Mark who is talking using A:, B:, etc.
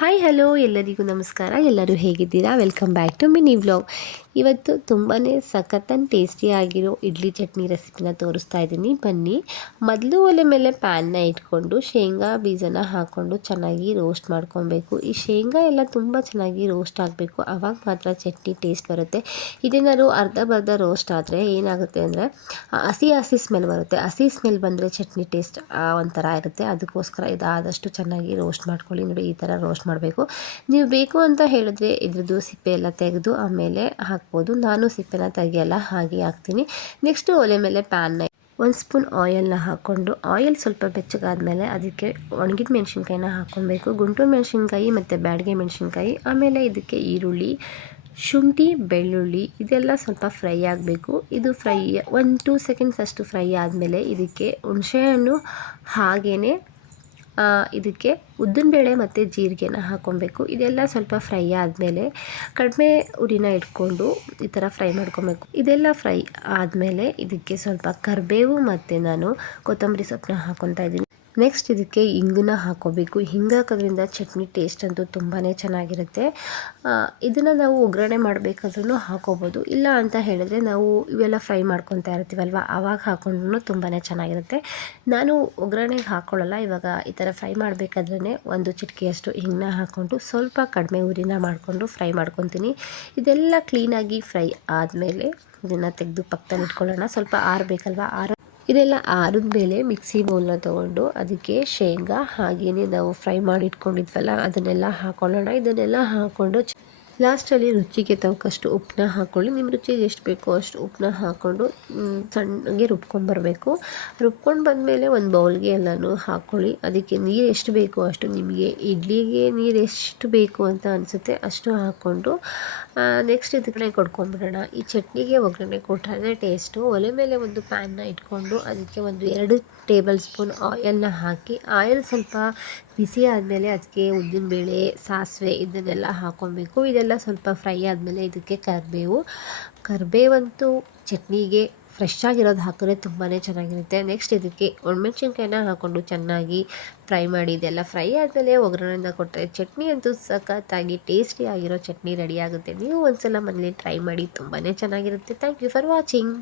A: Hi hello ಎಲ್ಲರಿಗೂ ನಮಸ್ಕಾರ. ಎಲ್ಲರೂ ಹೇಗಿದ್ದೀರಾ? Welcome back to mini vlog ಇವತ್ತು ತುಂಬಾ ಸಖತ್ತನ್ ಟೇಸ್ಟಿಯಾಗಿರೋ ಇಡ್ಲಿ ಚಟ್ನಿ ರೆಸಿಪಿನ ತೋರಿಸ್ತಾ ಇದ್ದೀನಿ. ಬನ್ನಿ. ಮೊದಲು ಒಲೆ ಮೇಲೆ ಪ್ಯಾನ್ನ ಇಟ್ಕೊಂಡು ಶೇಂಗಾ ಬೀಜನ ಹಾಕ್ಕೊಂಡು ಚೆನ್ನಾಗಿ ರೋಸ್ಟ್ ಮಾಡ್ಕೊಬೇಕು. ಈ ಶೇಂಗಾ ಎಲ್ಲ ತುಂಬ ಚೆನ್ನಾಗಿ ರೋಸ್ಟ್ ಆಗಬೇಕು. ಆವಾಗ ಮಾತ್ರ ಚಟ್ನಿ ಟೇಸ್ಟ್ ಬರುತ್ತೆ. ಇದೇನಾದ್ರು ಅರ್ಧ ಬರ್ಧ ರೋಸ್ಟ್ ಆದರೆ ಏನಾಗುತ್ತೆ ಅಂದರೆ ಹಸಿ ಹಸಿ ಸ್ಮೆಲ್ ಬರುತ್ತೆ. ಹಸಿ ಸ್ಮೆಲ್ ಬಂದರೆ ಚಟ್ನಿ ಟೇಸ್ಟ್ ಒಂಥರ ಇರುತ್ತೆ. ಅದಕ್ಕೋಸ್ಕರ ಇದಾದಷ್ಟು ಚೆನ್ನಾಗಿ ರೋಸ್ಟ್ ಮಾಡ್ಕೊಳ್ಳಿ. ನೋಡಿ, ಈ ಥರ ರೋಸ್ಟ್ ಮಾಡಬೇಕು. ನೀವು ಬೇಕು ಅಂತ ಹೇಳಿದ್ರೆ ಇದ್ರದ್ದು ಸಿಪ್ಪೆ ಎಲ್ಲ ತೆಗೆದು ಆಮೇಲೆ ಹಾಕ್ಬೋದು. ನಾನು ಸಿಪ್ಪೆನ ತೆಗೆಯಲ್ಲ, ಹಾಗೆ ಹಾಕ್ತೀನಿ. ನೆಕ್ಸ್ಟು ಒಲೆ ಮೇಲೆ ಪ್ಯಾನ್ನ ಒಂದು ಸ್ಪೂನ್ ಆಯಿಲ್ನ ಹಾಕ್ಕೊಂಡು ಆಯಿಲ್ ಸ್ವಲ್ಪ ಬೆಚ್ಚಗಾದ್ಮೇಲೆ ಅದಕ್ಕೆ ಒಣಗಿದ ಮೆಣಸಿನ್ಕಾಯಿನ ಹಾಕ್ಕೊಬೇಕು. ಗುಂಟು ಮೆಣಸಿನ್ಕಾಯಿ ಮತ್ತು ಬ್ಯಾಡಿಗೆ ಮೆಣಸಿನ್ಕಾಯಿ, ಆಮೇಲೆ ಇದಕ್ಕೆ ಈರುಳ್ಳಿ, ಶುಂಠಿ, ಬೆಳ್ಳುಳ್ಳಿ, ಇದೆಲ್ಲ ಸ್ವಲ್ಪ ಫ್ರೈ ಆಗಬೇಕು. ಇದು ಫ್ರೈ, ಒಂದು ಟೂ ಸೆಕೆಂಡ್ಸ್ ಅಷ್ಟು ಫ್ರೈ ಆದಮೇಲೆ ಇದಕ್ಕೆ ಹುಣಸೆಹಣ್ಣು ಹಾಗೇ ಇದಕ್ಕೆ ಉದ್ದಿನಬೇಳೆ ಮತ್ತು ಜೀರಿಗೆನ ಹಾಕ್ಕೊಬೇಕು ಇದೆಲ್ಲ ಸ್ವಲ್ಪ ಫ್ರೈ ಆದಮೇಲೆ ಕಡಿಮೆ ಉರಿನ ಇಟ್ಕೊಂಡು ಈ ಥರ ಫ್ರೈ ಮಾಡ್ಕೊಬೇಕು. ಇದೆಲ್ಲ ಫ್ರೈ ಆದಮೇಲೆ ಇದಕ್ಕೆ ಸ್ವಲ್ಪ ಕರಿಬೇವು ಮತ್ತು ನಾನು ಕೊತ್ತಂಬರಿ ಸೊಪ್ಪನ್ನ ಹಾಕ್ಕೊತಾ ಇದ್ದೀನಿ. ನೆಕ್ಸ್ಟ್ ಇದಕ್ಕೆ ಹಿಂಗನ್ನ ಹಾಕೋಬೇಕು. ಹಿಂಗೆ ಹಾಕೋದ್ರಿಂದ ಚಟ್ನಿ ಟೇಸ್ಟ್ ಅಂತೂ ತುಂಬಾ ಚೆನ್ನಾಗಿರುತ್ತೆ. ಇದನ್ನು ನಾವು ಒಗ್ಗರಣೆ ಮಾಡಬೇಕಾದ್ರೂ ಹಾಕೋಬೋದು. ಇಲ್ಲ ಅಂತ ಹೇಳಿದ್ರೆ ನಾವು ಇವೆಲ್ಲ ಫ್ರೈ ಮಾಡ್ಕೊತಾ ಇರ್ತೀವಲ್ವ ಆವಾಗ ಹಾಕೊಂಡ್ರೂ ತುಂಬಾ ಚೆನ್ನಾಗಿರುತ್ತೆ. ನಾನು ಒಗ್ಗರಣೆಗೆ ಹಾಕ್ಕೊಳ್ಳಲ್ಲ ಇವಾಗ ಈ ಥರ ಫ್ರೈ ಮಾಡಬೇಕಾದ್ರೇ ಒಂದು ಚಿಟಿಕೆಯಷ್ಟು ಹಿಂಗನ್ನ ಹಾಕ್ಕೊಂಡು ಸ್ವಲ್ಪ ಕಡಿಮೆ ಉರಿನ ಮಾಡಿಕೊಂಡು ಫ್ರೈ ಮಾಡ್ಕೊತೀನಿ. ಇದೆಲ್ಲ ಕ್ಲೀನಾಗಿ ಫ್ರೈ ಆದಮೇಲೆ ಇದನ್ನು ತೆಗೆದು ಪಕ್ಕದಲ್ಲಿ ಇಟ್ಕೊಳ್ಳೋಣ ಸ್ವಲ್ಪ ಆರಬೇಕಲ್ವ? ಆರ ಇದೆಲ್ಲ ಆರಿದ ಮೇಲೆ ಮಿಕ್ಸಿ ಬೌಲ್ನ ತೊಗೊಂಡು ಅದಕ್ಕೆ ಶೇಂಗಾ ಹಾಗೆಯೇ ನಾವು ಫ್ರೈ ಮಾಡಿ ಇಟ್ಕೊಂಡಿದ್ವಲ್ಲ ಅದನ್ನೆಲ್ಲ ಹಾಕೊಳ್ಳೋಣ. ಇದನ್ನೆಲ್ಲ ಹಾಕ್ಕೊಂಡು ಲಾಸ್ಟಲ್ಲಿ ರುಚಿಗೆ ತಕ್ಕಷ್ಟು ಉಪ್ಪನ್ನ ಹಾಕ್ಕೊಳ್ಳಿ ನಿಮ್ಮ ರುಚಿಗೆ ಎಷ್ಟು ಬೇಕೋ ಅಷ್ಟು ಉಪ್ಪನ್ನ ಹಾಕ್ಕೊಂಡು ಸಣ್ಣಗೆ ರುಬ್ಕೊಂಡ್ಬರಬೇಕು ರುಬ್ಕೊಂಡು ಬಂದಮೇಲೆ ಒಂದು ಬೌಲ್ಗೆ ಎಲ್ಲನೂ ಹಾಕ್ಕೊಳ್ಳಿ ಅದಕ್ಕೆ ನೀರು ಎಷ್ಟು ಬೇಕೋ ಅಷ್ಟು ನಿಮಗೆ ಇಡ್ಲಿಗೆ ನೀರು ಎಷ್ಟು ಬೇಕು ಅಂತ ಅನಿಸುತ್ತೆ ಅಷ್ಟು ಹಾಕ್ಕೊಂಡು ನೆಕ್ಸ್ಟ್ ಇದಕ್ಕೆ ಕೊಡ್ಕೊಂಡ್ಬಿಡೋಣ. ಈ ಚಟ್ನಿಗೆ ಒಗ್ಗರಣೆ ಕೊಟ್ಟರೆ ಟೇಸ್ಟು ಒಲೆ ಮೇಲೆ ಒಂದು ಪ್ಯಾನ್ನ ಇಟ್ಕೊಂಡು ಅದಕ್ಕೆ ಒಂದು ಎರಡು ಟೇಬಲ್ ಸ್ಪೂನ್ ಆಯಲ್ನ ಹಾಕಿ ಆಯಿಲ್ ಸ್ವಲ್ಪ ಬಿಸಿ ಆದಮೇಲೆ ಅದಕ್ಕೆ ಉದ್ದಿನಬೇಳೆ, ಸಾಸಿವೆ ಇದನ್ನೆಲ್ಲ ಹಾಕ್ಕೊಬೇಕು ಇದೆಲ್ಲ ಸ್ವಲ್ಪ ಫ್ರೈ ಆದಮೇಲೆ ಇದಕ್ಕೆ ಕರಿಬೇವು. ಕರಿಬೇವಂತೂ ಚಟ್ನಿಗೆ ಫ್ರೆಶ್ ಆಗಿರೋದು ಹಾಕಿದ್ರೆ ತುಂಬಾ ಚೆನ್ನಾಗಿರುತ್ತೆ. ನೆಕ್ಸ್ಟ್ ಇದಕ್ಕೆ ಒಣಮೆಣ್ಸಿನ್ಕಾಯಿನ ಹಾಕ್ಕೊಂಡು ಚೆನ್ನಾಗಿ ಫ್ರೈ ಮಾಡಿ, ಇದೆಲ್ಲ ಫ್ರೈ ಆದಮೇಲೆ ಒಗ್ಗರಣೆಯಿಂದ ಕೊಟ್ಟರೆ ಚಟ್ನಿ ಅಂತೂ ಸಖತ್ತಾಗಿ ಟೇಸ್ಟಿ ಆಗಿರೋ ಚಟ್ನಿ ರೆಡಿ ಆಗುತ್ತೆ. ನೀವು ಒಂದ್ಸಲ ಮನೇಲಿ ಟ್ರೈ ಮಾಡಿ ತುಂಬಾ ಚೆನ್ನಾಗಿರುತ್ತೆ. Thank you for watching